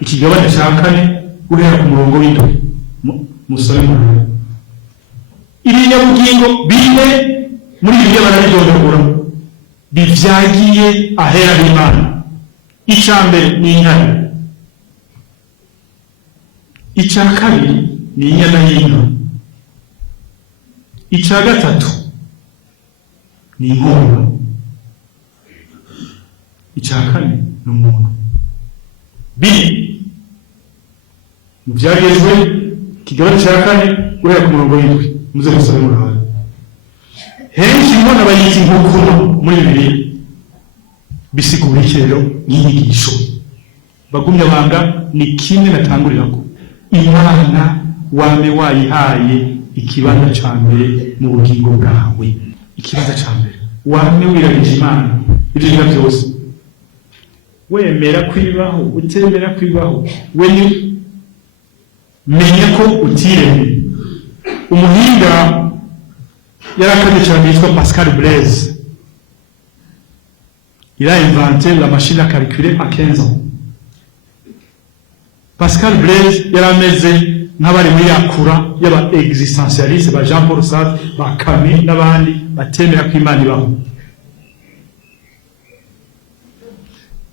ikigabane cya kane guhera ku murongo w'indwi musore murabe ibinyabugingo bine muri ibyo barabidondagura bivyagiye ahera h'Imana. Icya mbere ni intare, icya kabiri ni inyana y'inka, icya gatatu ni inkono, icya kane ni umuntu. Bine mu byagezwe ikigabane cya kane guhera ku murongo w'indwi muze gusoma murabe. Henshi mbona bayizi inkokono muri Bibiliya bisigura iki rero n'inyigisho bagumya banga ni kimwe natangurirako. Imana wame wayihaye ikibanza ca mbere mu bugingo bwawe, ikibanza ca mbere wame wiragije Imana ibyo byose, wemera kwibaho utemera kwibaho, we ni menya ko utiremye. Umuhinga yarakanye cyane yitwa Pascal Blaise, il a inventé la machine à calculer à 15 ans. Pascal Blaise yarameze nk'abari muri yakura y'aba existentialiste ba Jean Paul Sartre ba Camus n'abandi batemera ko Imana ibaho.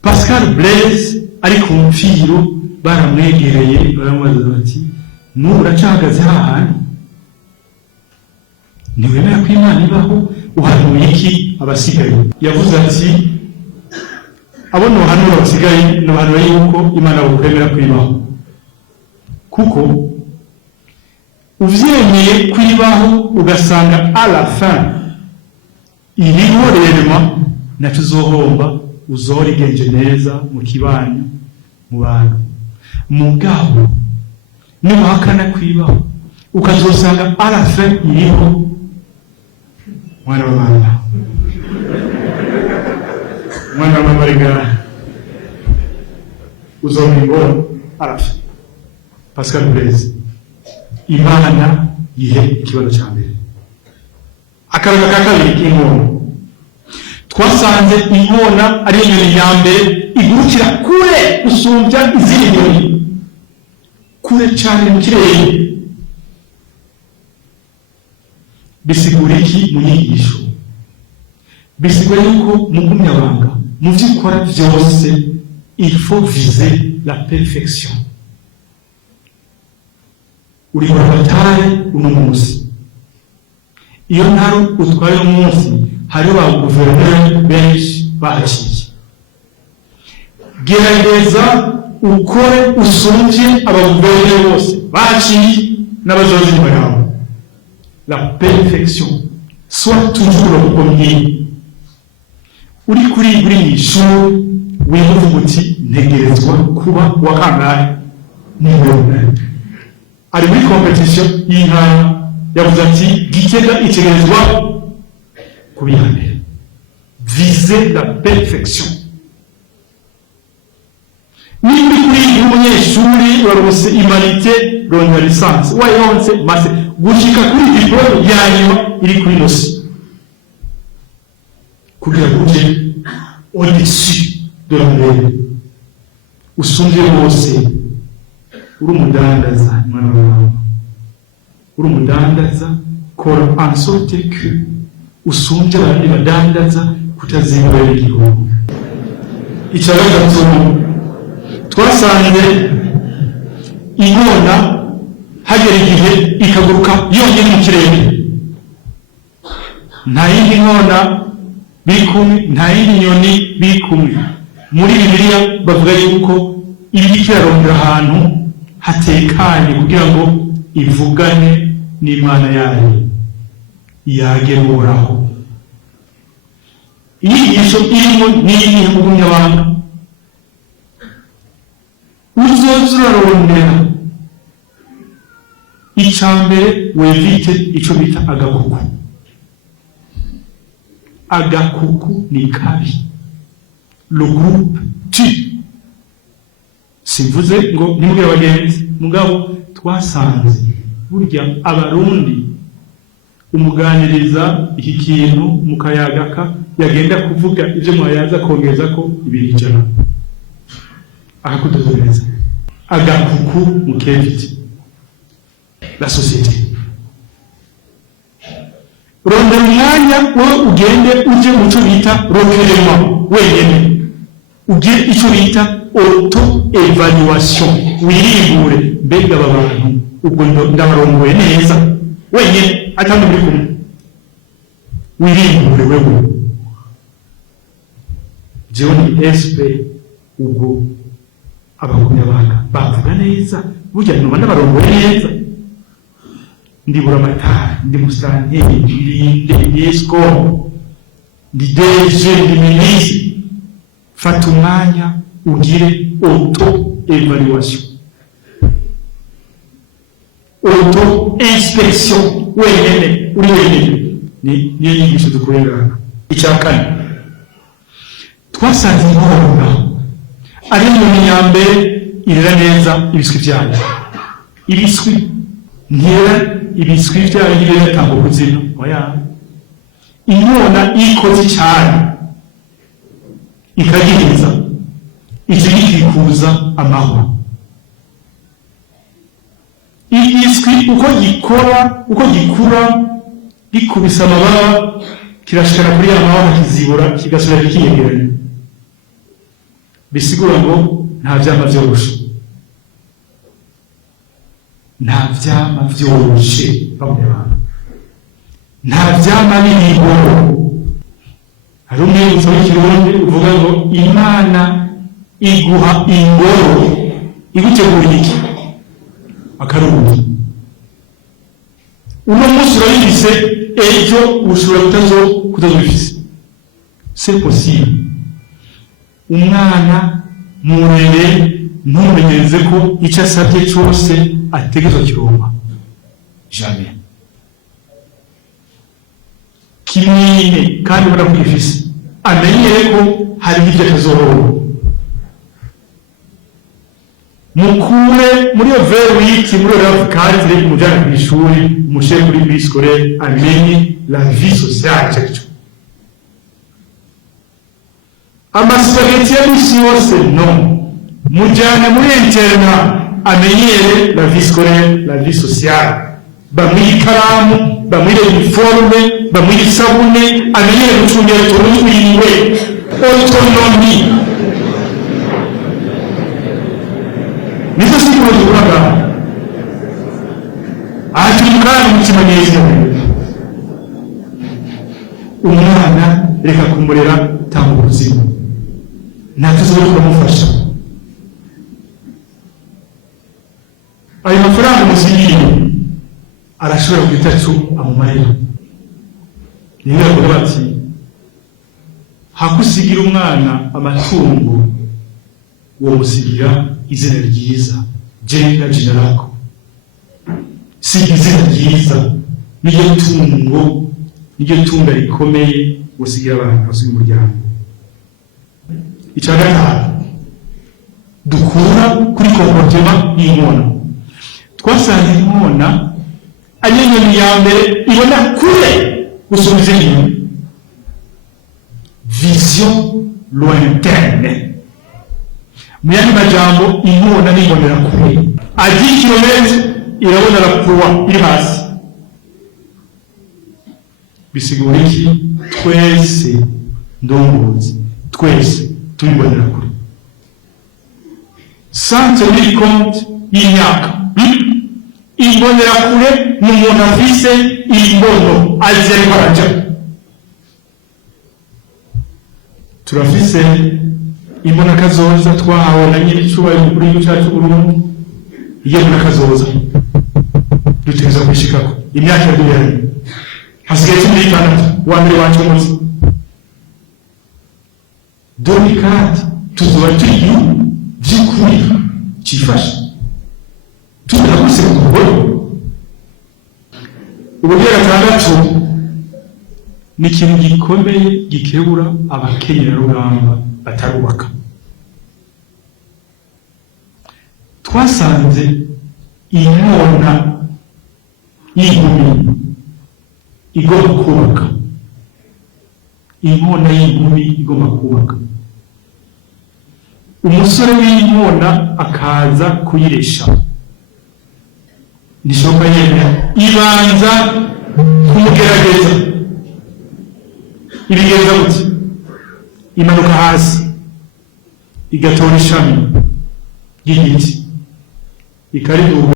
Pascal Blaise ari ku mfiro baramwegereye baramubaza bati n'ubu uracahagaze hahandi ntiwemera ko Imana ibaho, uhanuye iki abasigaye? Yavuze ati abo nohanura abasigaye nohanura yuko Imana bukwemera ko ibaho, kuko uvyemeye kwibaho ugasanga à la fin iriho rerema naco uzohomba, uzorigenje neza mu kibanyo mu bantu. Mugabo niwahakana kwibaho ukazosanga à la fin iriho, mwana wa mama mwana wa mama rigara uzomingora arafa. Pascal Blaise, Imana yihe ikibazo cya mbere. Akaruga ka kabiri k'inkono, twasanze inkona ari inyoni ya mbere igurukira kure usumbya izindi nyoni, kure cyane mu kirere. Bisigura iki mu nyigisho? Bisigura yuko mu gumyabanga mu byo ukora byose il faut viser la perfection. Uri babatare uno munsi, iyo ntaro utwaye umunsi hariho ba guverineri benshi bahaciye. Gerageza ukore usumbye abaguverineri bose bahaciye n'abazozi nyuma yawe. La perfection soit toujours le premier. Uri kuri mw'ishuri wivuga uti ntegerezwa kuba wakangahe niwe ari muri competition y'intara, yavuze ati Gitega itegerezwa kubihambira. Viser la perfection. Niba kuri umunyeshuri warose humanité rondera licence wayonse maze gushika kuri diplome ya nyuma iri kuri nosi, kugira ngo uje au-dessus de la mêlée, usumbye bose. Uri umudandaza mwana wawe, uri umudandaza, kora en sorte que usumbye abandi badandaza kutazimba igihugu. Icya gatatu twasanze inkona hagera igihe ikaguruka yonyine mu kirere, nta yindi nkona biri kumwe, nta yindi nyoni biri kumwe. Muri Bibiliya bavuga yuko ibiriko irarondera ahantu hatekanye kugira ngo ivugane n'Imana yayo. yageroraho inyigisho irimo n'iyi mugumyabanga uzoza urarondera icambere wevite ico bita agakuku ni kabi le groupe tu simvuze ngo nimubwira abagenzi mugabo twasanze burya abarundi umuganiriza iki kintu mukayagaka yagenda kuvuga ivyo mwayaza kongeza ko ibirijana akakudobereza agakuku mukeviti la société rondera umwanya wowe ugende uje muco bita rokerema wenyene ugire ico bita auto evaluation wiribure mbega aba bantu ubwo ndabarongoye neza wenyene atandi muri kumwe wiribure wewe jewe ni SP ubwo abakumyabanga bavuga neza burya no banda barongoye neza ndibura amatara ndi musanteri ndi Nesco ndi DG ndi ministre fata umwanya ugire auto evaluation auto inspection wenyene uri wenyene niyo nyigisho dukorera icyakane twasanze inkorora ari mu nyambere irera neza ibiswi byayo ibiswi ntera ibiswi byayo ngiye yatango kuzina oya inkona ikoze cyane ikagiriza ije ikikuza amahoro igiswi uko gikura gikubisa amababa kirashikana kuri amababa kizibura kigasubira kiyegeranya bisigura ngo nta vyama vyoroshe bamwe abantu nta vyama biriho hari umwibutso w'ikirundi uvuga ngo Imana iguha ingoro igutegurira iki akaruhuko uno munsi urayifise ejo ushobora kutazobifise c'est possible umwana murere ntumenyereze ko icyo asabye cyose ategerezwa kironka jamais kimine kandi ubona ko gifise amenyere ko hari ibyo atazoroha mukure muri iyo verwiti muri iyo ravukatire umujyana ku ishuri umushyire kuri bisikore amenye la vie sociale cyacu amasipageti ya misi yose no mujyana muri interna amenyere la vie scolaire la vie sociale bamwira ikaramu bamwira uniforme bamwira isabune amenyere gucungira utuntu twiwe autonomy nizo sikuru zikuraga ahatirikana umutima neza umwana reka kumurera tanga ubuzima natuzo tukamufasha ayo mafaranga muzigiye arashobora kwitacu amumarira niyo yavuga bati hakusigira umwana amatungo uwo musigira izina ryiza jenga jinarako siga izina ryiza niryo tunga rikomeye usigira abantu basiga umuryango icyagatanu dukura kuri comportement y'inkona twasanze inkona ari inyoni ya mbere ibona kure gusumba izindi nyoni vision lointaine mu yandi majambo inkona nibonera kure azi kilometero irabona rapua iri hasi bisigura iki twese ndongozi twese tubibonera kure sans tenir compte y'imyaka imbonera kure ni umuntu afise imbono azi ariko araja turafise imbona kazoza twahawe na nyiri icubahiro kuri igihugu cyacu Burundi iyo mbona kazoza dutegerezwa kwishikako imyaka yaduheranye hasigaye 16 wa mbere wacu munsi domikati tuzoba turi by'ukuri cyifashe turakuse mu gukora ubugira gatandatu ni ikintu gikomeye gikebura abakenyera rugamba batarubaka. Twasanze inkona y'inkumi igomba kubaka, inkona y'inkumi igomba kubaka, umusore w'inkona akaza kuyiresha, nishoka yemera ibanza kumugerageza, ibigenza gute, imanuka hasi igatora ishami ry'igiti ikariduha